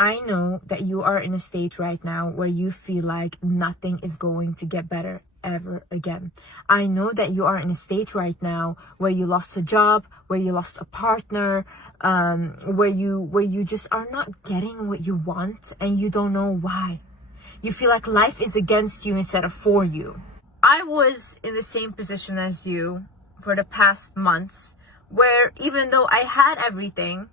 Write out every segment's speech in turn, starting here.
I know that you are in a state right now where you feel like nothing is going to get better ever again. I know that you are in a state right now where you lost a job, where you lost a partner, where you just are not getting what you want and you don't know why. You feel like life is against you instead of for you. I was in the same position as you for the past months, where even though I had everything,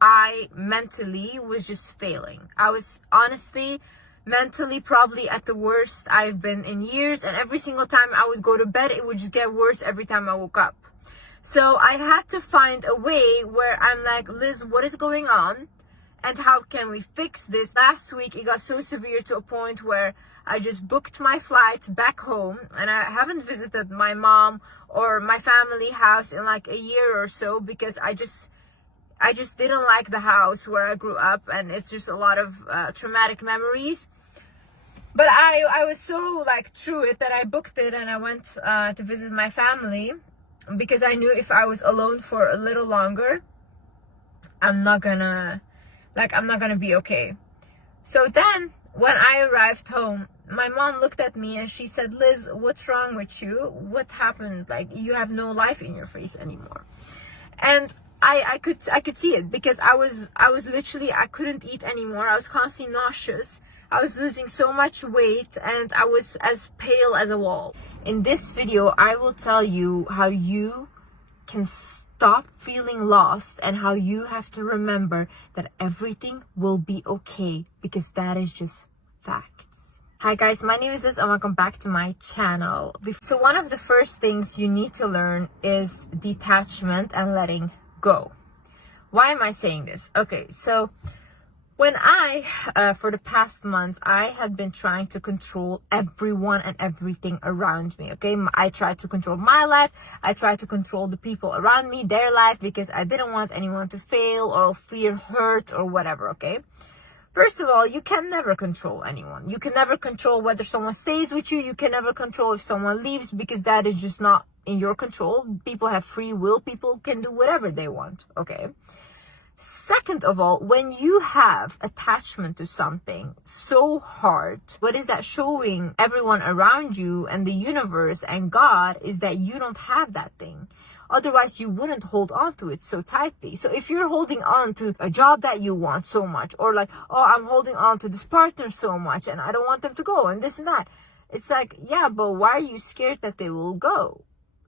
I mentally was just failing. I was honestly mentally probably at the worst I've been in years, and every single time I would go to bed, it would just get worse every time I woke up. So I had to find a way where I'm like, Liz, what is going on? And how can we fix this? Last week, it got so severe to a point where I just booked my flight back home, and I haven't visited my mom or my family house in like a year or so, because I just didn't like the house where I grew up, and it's just a lot of traumatic memories. But I was so like through it that I booked it, and I went to visit my family, because I knew if I was alone for a little longer, I'm not gonna be okay. So then when I arrived home, my mom looked at me and she said, Liz, what's wrong with you? What happened? Like, you have no life in your face anymore. And I could see it, because I was literally, I couldn't eat anymore. I was constantly nauseous. I was losing so much weight, and I was as pale as a wall. In this video, I will tell you how you can stop feeling lost, and how you have to remember that everything will be okay, because that is just facts. Hi guys, my name is Liz and welcome back to my channel. So one of the first things you need to learn is detachment and letting go. Why am I saying this? Okay, so when for the past months, I had been trying to control everyone and everything around me, okay? I tried to control my life. I tried to control the people around me, their life, because I didn't want anyone to fail or feel hurt or whatever, okay? First of all, you can never control anyone. You can never control whether someone stays with you. You can never control if someone leaves, because that is just not in your control. People have free will. People can do whatever they want, okay? Second of all, when you have attachment to something so hard, what is that showing everyone around you and the universe and God is that you don't have that thing. Otherwise, you wouldn't hold on to it so tightly. So if you're holding on to a job that you want so much, or like, oh, I'm holding on to this partner so much and I don't want them to go and this and that. It's like, yeah, but why are you scared that they will go?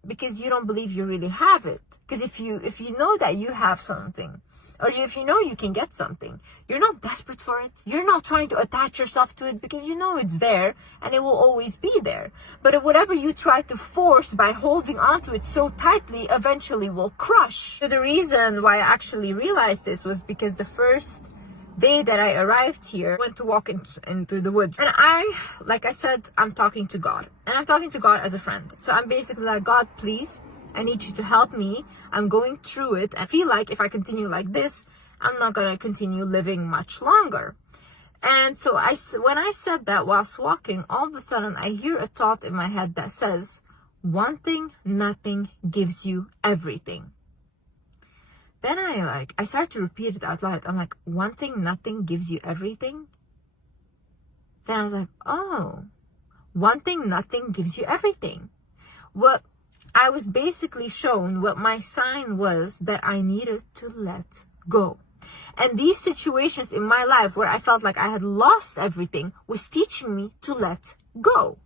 Because you don't believe you really have it. Because if you know that you have something, or if you know you can get something, you're not desperate for it. You're not trying to attach yourself to it, because you know it's there and it will always be there. But whatever you try to force by holding on to it so tightly eventually will crush. So the reason why I actually realized this was because the first day that I arrived here, I went to walk into the woods. And like I said, I'm talking to God. And I'm talking to God as a friend. So I'm basically like, God, please, I need you to help me. I'm going through it. I feel like if I continue like this, I'm not going to continue living much longer. And so when I said that whilst walking, all of a sudden I hear a thought in my head that says, wanting nothing gives you everything. Then I start to repeat it out loud. I'm like, wanting nothing gives you everything? Then I was like, oh, wanting nothing gives you everything. Well, I was basically shown what my sign was, that I needed to let go. And these situations in my life where I felt like I had lost everything was teaching me to let go.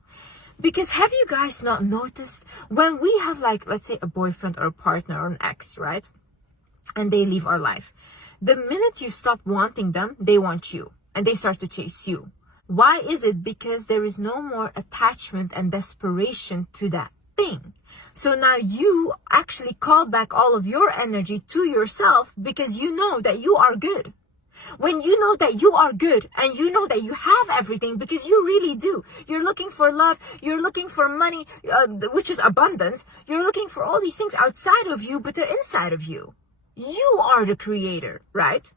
Because have you guys not noticed, when we have, like, let's say a boyfriend or a partner or an ex, right? And they leave our life. The minute you stop wanting them, they want you and they start to chase you. Why is it? Because there is no more attachment and desperation to that thing. So now you actually call back all of your energy to yourself, because you know that you are good. When you know that you are good and you know that you have everything, because you really do. You're looking for love. You're looking for money, which is abundance. You're looking for all these things outside of you, but they're inside of you. You are the creator, right?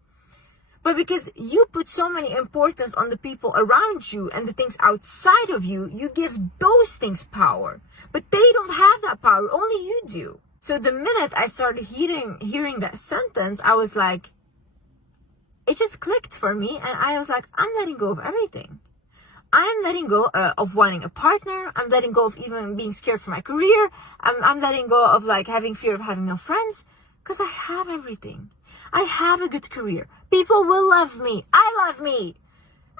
But because you put so many importance on the people around you and the things outside of you, you give those things power. But they don't have that power. Only you do. So the minute I started hearing that sentence, I was like, it just clicked for me, and I was like, I'm letting go of everything. I'm letting go of wanting a partner. I'm letting go of even being scared for my career. I'm letting go of like having fear of having no friends, because I have everything. I have a good career. People will love me. I love me.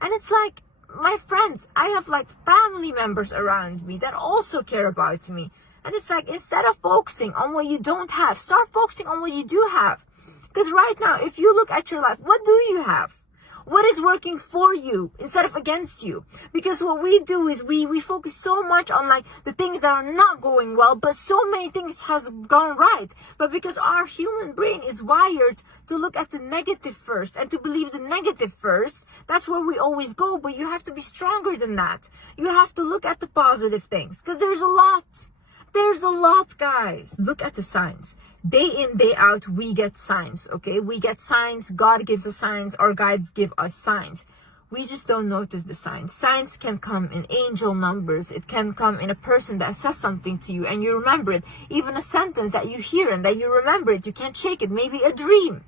And it's like, my friends, I have like family members around me that also care about me. And it's like, instead of focusing on what you don't have, start focusing on what you do have. Because right now, if you look at your life, what do you have? What is working for you instead of against you? Because what we do is we focus so much on like the things that are not going well, but so many things has gone right. But because our human brain is wired to look at the negative first and to believe the negative first, that's where we always go. But you have to be stronger than that. You have to look at the positive things, because there's a lot. There's a lot, guys. Look at the signs. Day in, day out, we get signs, okay? We get signs. God gives us signs. Our guides give us signs. We just don't notice the signs. Signs can come in angel numbers. It can come in a person that says something to you and you remember it. Even a sentence that you hear and that you remember it. You can't shake it. Maybe a dream.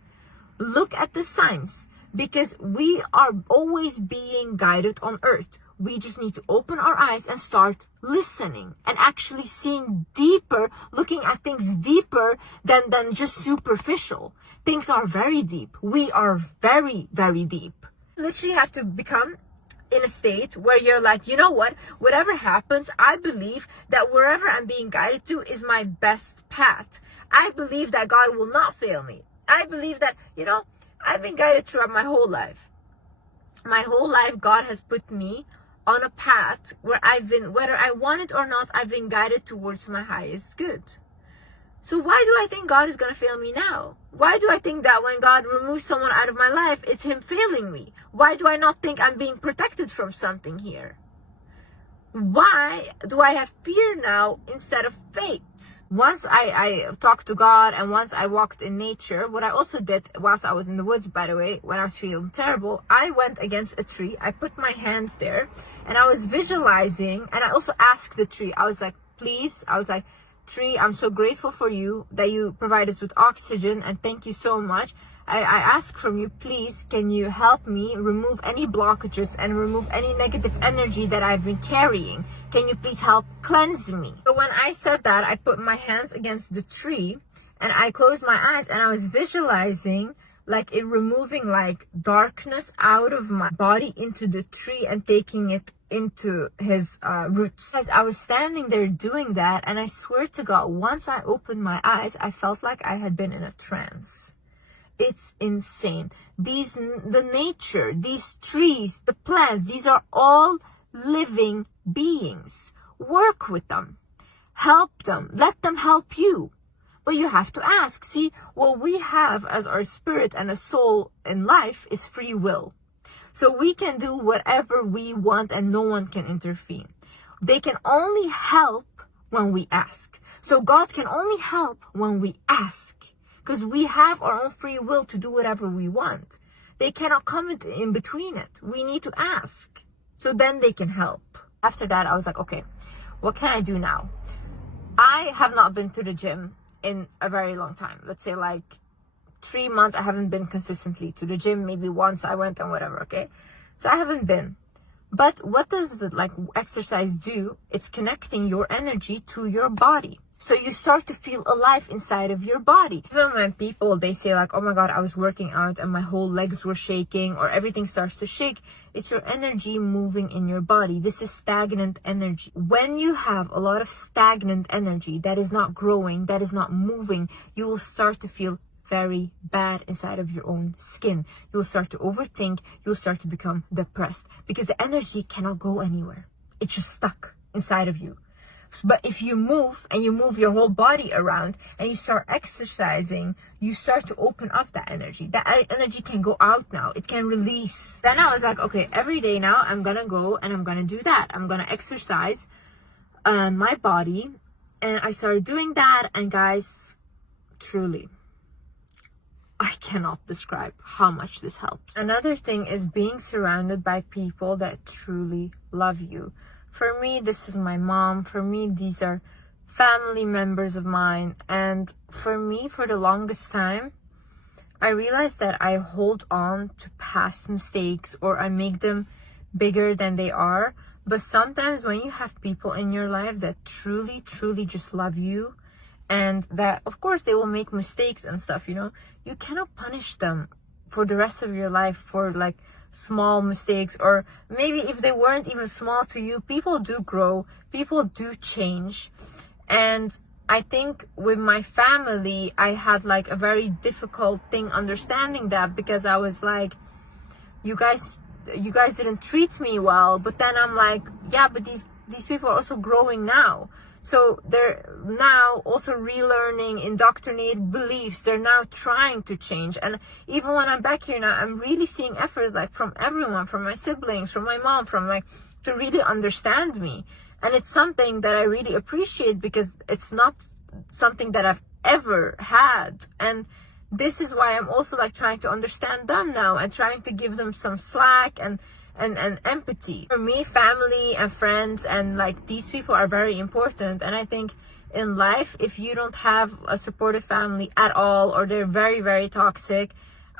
Look at the signs, because we are always being guided on earth. We just need to open our eyes and start listening and actually seeing deeper, looking at things deeper than just superficial. Things are very deep. We are very, very deep. You literally have to become in a state where you're like, you know what? Whatever happens, I believe that wherever I'm being guided to is my best path. I believe that God will not fail me. I believe that, you know, I've been guided throughout my whole life. My whole life, God has put me on a path where I've been, whether I want it or not, I've been guided towards my highest good. So why do I think God is going to fail me now? Why do I think that when God removes someone out of my life, it's him failing me? Why do I not think I'm being protected from something here? Why do I have fear now instead of faith? Once I talked to God and once I walked in nature, what I also did whilst I was in the woods, by the way, when I was feeling terrible, I went against a tree. I put my hands there and I was visualizing, and I also asked the tree. I was like, please, tree, I'm so grateful for you that you provide us with oxygen, and thank you so much. I ask from you, please, can you help me remove any blockages and remove any negative energy that I've been carrying? Can you please help cleanse me? So when I said that, I put my hands against the tree and I closed my eyes and I was visualizing like it removing like darkness out of my body into the tree and taking it into his roots. As I was standing there doing that, and I swear to God, once I opened my eyes, I felt like I had been in a trance. It's insane. The nature, these trees, the plants, these are all living beings. Work with them. Help them. Let them help you. But you have to ask. See, what we have as our spirit and a soul in life is free will. So we can do whatever we want and no one can intervene. They can only help when we ask. So God can only help when we ask. Because we have our own free will to do whatever we want. They cannot come in between it. We need to ask. So then they can help. After that, I was like, okay, what can I do now? I have not been to the gym in a very long time. Let's say like 3 months, I haven't been consistently to the gym. Maybe once I went and whatever, okay? So I haven't been. But what does the like exercise do? It's connecting your energy to your body. So you start to feel alive inside of your body. Even when people, they say like, oh my God, I was working out and my whole legs were shaking or everything starts to shake. It's your energy moving in your body. This is stagnant energy. When you have a lot of stagnant energy that is not growing, that is not moving, you will start to feel very bad inside of your own skin. You'll start to overthink. You'll start to become depressed because the energy cannot go anywhere. It's just stuck inside of you. But if you move and you move your whole body around and you start exercising, you start to open up that energy. That energy can go out now. It can release. Then I was like, okay, every day now I'm going to go and I'm going to do that. I'm going to exercise my body. And I started doing that. And guys, truly, I cannot describe how much this helps. Another thing is being surrounded by people that truly love you. For me, this is my mom. For me, these are family members of mine. And for me, for the longest time, I realize that I hold on to past mistakes or I make them bigger than they are. But sometimes when you have people in your life that truly, truly just love you, and that, of course, they will make mistakes and stuff, you know, you cannot punish them for the rest of your life for like small mistakes, or maybe if they weren't even small to you. People do grow, people do change. And I think with my family, I had like a very difficult thing understanding that, because I was like, you guys didn't treat me well. But then I'm like, yeah, but these people are also growing now. So they're now also relearning indoctrinated beliefs. They're now trying to change. And even when I'm back here now, I'm really seeing effort like from everyone, from my siblings, from my mom, from like, to really understand me. And it's something that I really appreciate, because it's not something that I've ever had. And this is why I'm also like trying to understand them now and trying to give them some slack and empathy. For me, family and friends and like these people are very important. And I think in life, if you don't have a supportive family at all, or they're very, very toxic,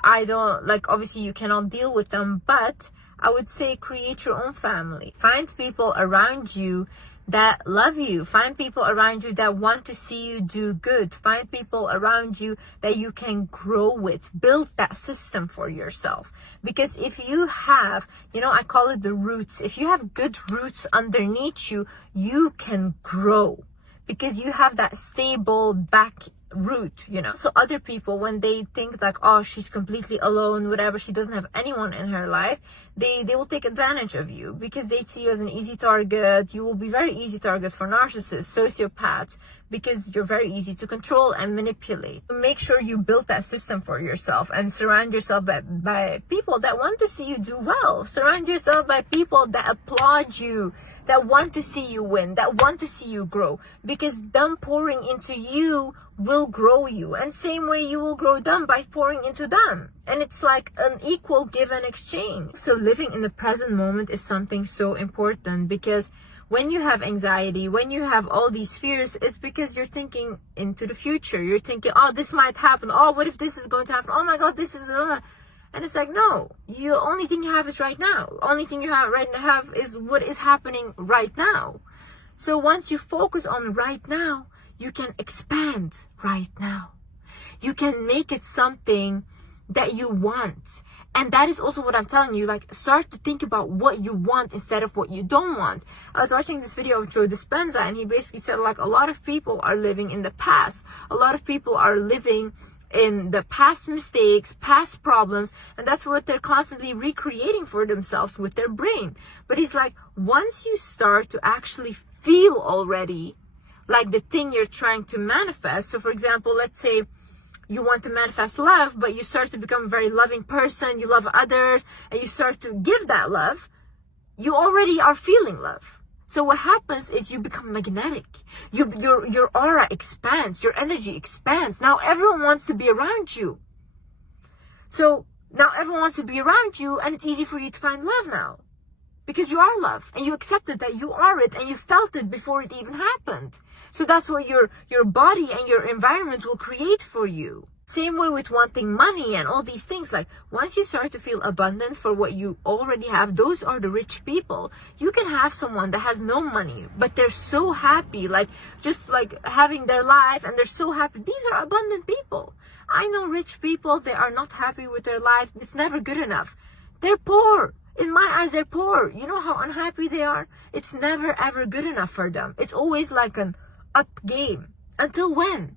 I don't like, obviously you cannot deal with them, but I would say create your own family. Find people around you that love you. Find people around you that want to see you do good. Find people around you that you can grow with. Build that system for yourself. Because if you have, you know, I call it the roots. If you have good roots underneath you, you can grow. Because you have that stable back root, you know. So other people, when they think like, oh, she's completely alone, whatever, she doesn't have anyone in her life, they will take advantage of you, because they see you as an easy target. You will be very easy target for narcissists, sociopaths, because you're very easy to control and manipulate. Make sure you build that system for yourself and surround yourself by people that want to see you do well. Surround yourself by people that applaud you, that want to see you win, that want to see you grow, because them pouring into you will grow you, and same way you will grow them by pouring into them. And it's like an equal give and exchange. So living in the present moment is something so important, because when you have anxiety, when you have all these fears, it's because you're thinking into the future. You're thinking, oh, this might happen. Oh, what if this is going to happen? Oh my God, this is... And it's like, no, the only thing you have is right now. Only thing you have right now is what is happening right now. So once you focus on right now, you can expand right now. You can make it something that you want. And that is also what I'm telling you, like, start to think about what you want instead of what you don't want. I was watching this video of Joe Dispenza, and he basically said, like, a lot of people are living in the past. A lot of people are living in the past mistakes, past problems, and that's what they're constantly recreating for themselves with their brain. But he's like, once you start to actually feel already like the thing you're trying to manifest. So for example, let's say you want to manifest love, but you start to become a very loving person, you love others, and you start to give that love, you already are feeling love. So what happens is you become magnetic. Your aura expands, your energy expands. Now everyone wants to be around you. So now everyone wants to be around you, and it's easy for you to find love now. Because you are love, and you accepted that you are it, and you felt it before it even happened. So that's what your body and your environment will create for you. Same way with wanting money and all these things. Like, once you start to feel abundant for what you already have, those are the rich people. You can have someone that has no money, but they're so happy, like just like having their life, and they're so happy. These are abundant people. I know rich people, they are not happy with their life. It's never good enough. They're poor. In my eyes, they're poor. You know how unhappy they are? It's never ever good enough for them. It's always like an up game. Until when?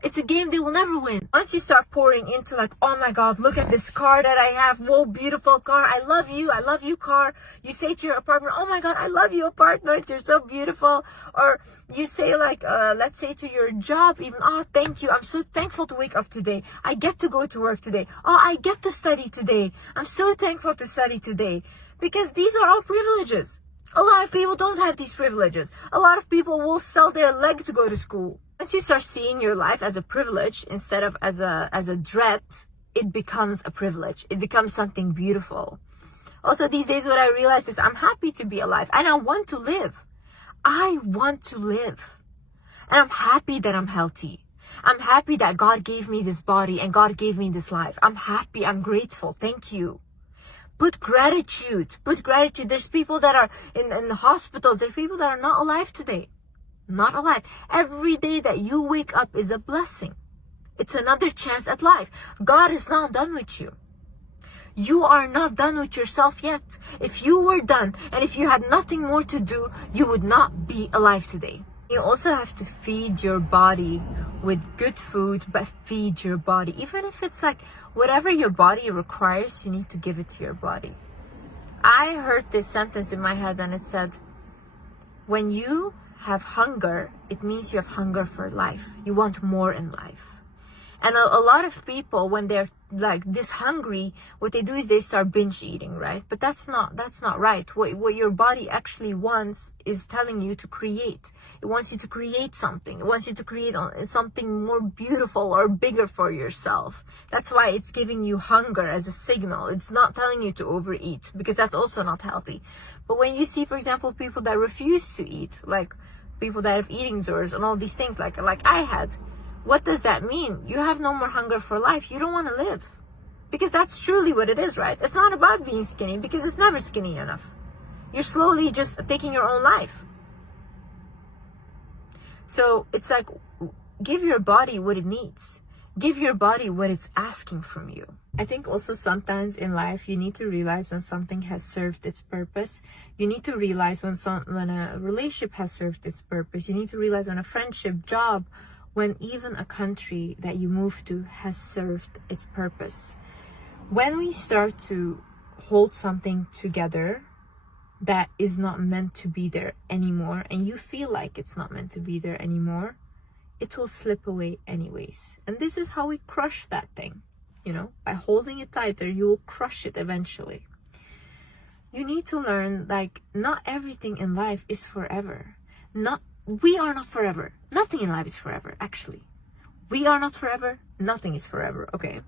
It's a game they will never win. Once you start pouring into like, oh my God, look at this car that I have. Whoa, beautiful car. I love you, car. You say to your apartment, oh my God, I love you, apartment. You're so beautiful. Or you say like, let's say to your job even, oh, thank you. I'm so thankful to wake up today. I get to go to work today. Oh, I get to study today. I'm so thankful to study today. Because these are all privileges. A lot of people don't have these privileges. A lot of people will sell their leg to go to school. Once you start seeing your life as a privilege instead of as a threat, it becomes a privilege. It becomes something beautiful. Also, these days what I realize is I'm happy to be alive, and I want to live. I want to live. And I'm happy that I'm healthy. I'm happy that God gave me this body and God gave me this life. I'm happy, I'm grateful, thank you. Put gratitude. There's people that are in the hospitals. There's people that are not alive today. Not alive. Every day that you wake up is a blessing. It's another chance at life. God is not done with you. You are not done with yourself yet. If you were done and if you had nothing more to do, you would not be alive today. You also have to feed your body with good food, but feed your body. Even if it's like whatever your body requires, you need to give it to your body. I heard this sentence in my head and it said, when you have hunger, it means you have hunger for life. You want more in life. And a lot of people, when they're like this hungry, what they do is they start binge eating, right? But that's not right. What your body actually wants is telling you to create. It wants you to create something. It wants you to create something more beautiful or bigger for yourself. That's why it's giving you hunger as a signal. It's not telling you to overeat, because that's also not healthy. But when you see, for example, people that refuse to eat, like people that have eating disorders and all these things, like I had, what does that mean? You have no more hunger for life. You don't want to live. Because that's truly what it is, right? It's not about being skinny, because it's never skinny enough. You're slowly just taking your own life. So it's like, give your body what it needs. Give your body what it's asking from you. I think also sometimes in life you need to realize when something has served its purpose. You need to realize when a relationship has served its purpose. You need to realize when a friendship, job, when even a country that you move to has served its purpose. When we start to hold something together that is not meant to be there anymore, and you feel like it's not meant to be there anymore, it will slip away anyways. And this is how we crush that thing. You know, by holding it tighter, you will crush it eventually. You need to learn, like, not everything in life is forever. We are not forever. Nothing in life is forever, actually. We are not forever. Nothing is forever, okay?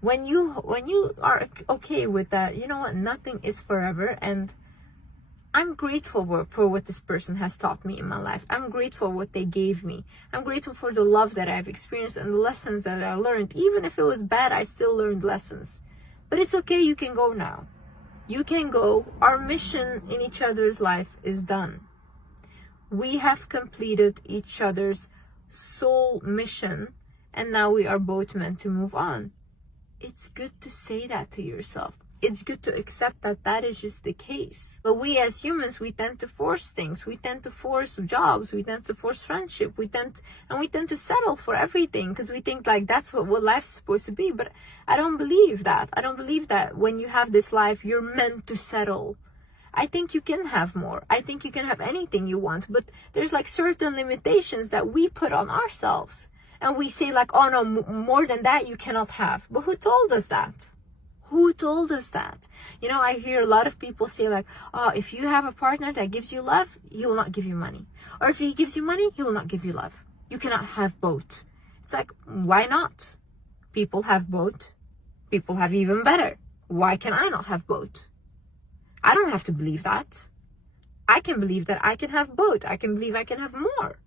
When you are okay with that, you know what? Nothing is forever, and I'm grateful for what this person has taught me in my life. I'm grateful for what they gave me. I'm grateful for the love that I've experienced and the lessons that I learned. Even if it was bad, I still learned lessons. But it's okay, you can go now. You can go. Our mission in each other's life is done. We have completed each other's soul mission, and now we are both meant to move on. It's good to say that to yourself. It's good to accept that that is just the case. But we as humans, we tend to force things. We tend to force jobs. We tend to force friendship. We tend to settle for everything because we think like that's what life's supposed to be. But I don't believe that. I don't believe that when you have this life, you're meant to settle. I think you can have more. I think you can have anything you want. But there's like certain limitations that we put on ourselves. And we say like, oh no, more than that you cannot have. But who told us that? Who told us that? You know, I hear a lot of people say like, oh, if you have a partner that gives you love, he will not give you money. Or if he gives you money, he will not give you love. You cannot have both. It's like, why not? People have both. People have even better. Why can I not have both? I don't have to believe that. I can believe that I can have both. I can believe I can have more.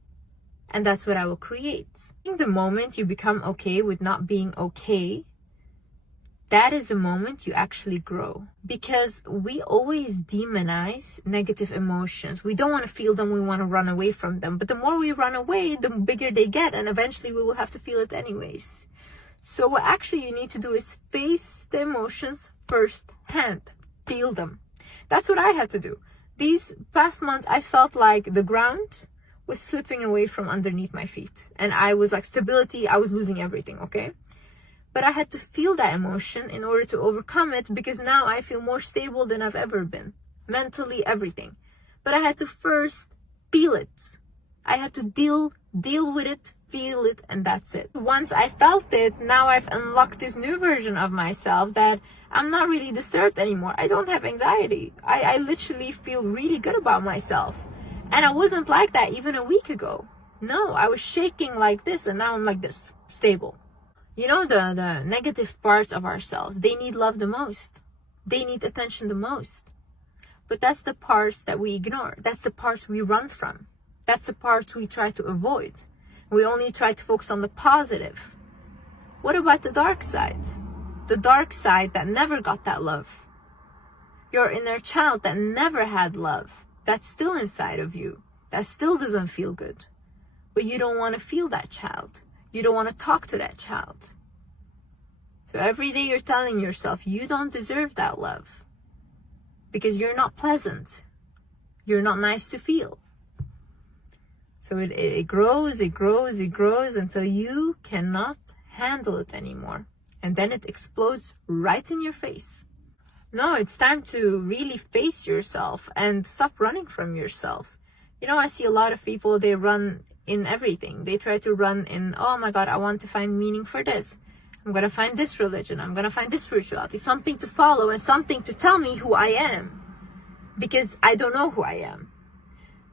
And that's what I will create. In the moment you become okay with not being okay, that is the moment you actually grow. Because we always demonize negative emotions. We don't want to feel them, we want to run away from them. But the more we run away, the bigger they get, and eventually we will have to feel it anyways. So what actually you need to do is face the emotions firsthand. Feel them. That's what I had to do. These past months, I felt like the ground was slipping away from underneath my feet. And I was like, stability, I was losing everything, okay? But I had to feel that emotion in order to overcome it, because now I feel more stable than I've ever been. Mentally, everything. But I had to first feel it. I had to deal with it, feel it, and that's it. Once I felt it, now I've unlocked this new version of myself that I'm not really disturbed anymore. I don't have anxiety. I literally feel really good about myself. And I wasn't like that even a week ago. No, I was shaking like this, and now I'm like this, stable. You know, the negative parts of ourselves, they need love the most. They need attention the most. But that's the parts that we ignore. That's the parts we run from. That's the parts we try to avoid. We only try to focus on the positive. What about the dark side? The dark side that never got that love. Your inner child that never had love. That's still inside of you. That still doesn't feel good. But you don't want to feel that child. You don't want to talk to that child. So every day you're telling yourself you don't deserve that love. Because you're not pleasant. You're not nice to feel. So it grows until you cannot handle it anymore. And then it explodes right in your face. No, it's time to really face yourself and stop running from yourself. You know, I see a lot of people, they run in everything. They try to run in, oh my God, I want to find meaning for this. I'm going to find this religion. I'm going to find this spirituality. Something to follow and something to tell me who I am. Because I don't know who I am.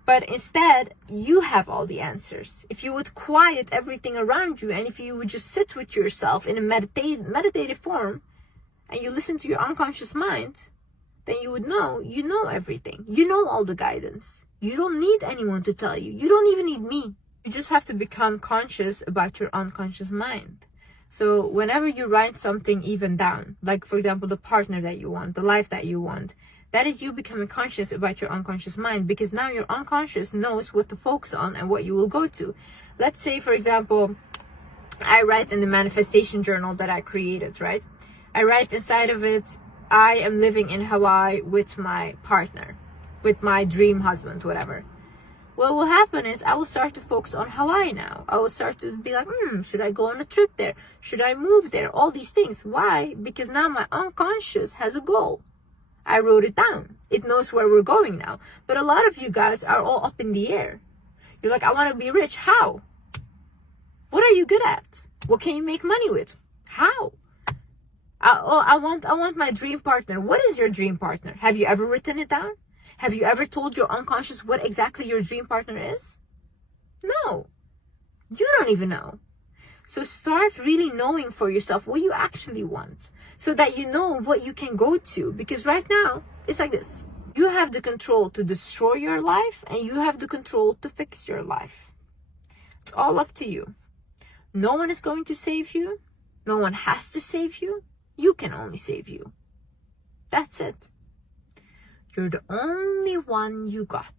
But instead, you have all the answers. If you would quiet everything around you and if you would just sit with yourself in a meditative form and you listen to your unconscious mind, then you would know, you know everything. You know all the guidance. You don't need anyone to tell you. You don't even need me. You just have to become conscious about your unconscious mind. So whenever you write something even down, like for example, the partner that you want, the life that you want, that is you becoming conscious about your unconscious mind, because now your unconscious knows what to focus on and what you will go to. Let's say, for example, I write in the manifestation journal that I created, right? I write inside of it, I am living in Hawaii with my partner, with my dream husband, whatever. What will happen is I will start to focus on Hawaii now. I will start to be like, should I go on a trip there? Should I move there? All these things. Why? Because now my unconscious has a goal. I wrote it down. It knows where we're going now. But a lot of you guys are all up in the air. You're like, I want to be rich. How? What are you good at? What can you make money with? How? I want my dream partner. What is your dream partner? Have you ever written it down? Have you ever told your unconscious what exactly your dream partner is? No. You don't even know. So start really knowing for yourself what you actually want, so that you know what you can go to. Because right now, it's like this. You have the control to destroy your life, and you have the control to fix your life. It's all up to you. No one is going to save you. No one has to save you. You can only save you. That's it. You're the only one you got.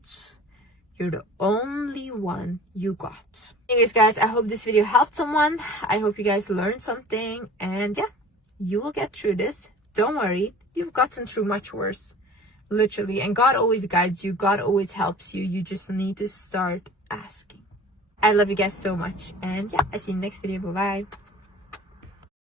You're the only one you got. Anyways, guys, I hope this video helped someone. I hope you guys learned something. And yeah, you will get through this. Don't worry. You've gotten through much worse. Literally. And God always guides you. God always helps you. You just need to start asking. I love you guys so much. And yeah, I'll see you in the next video. Bye-bye.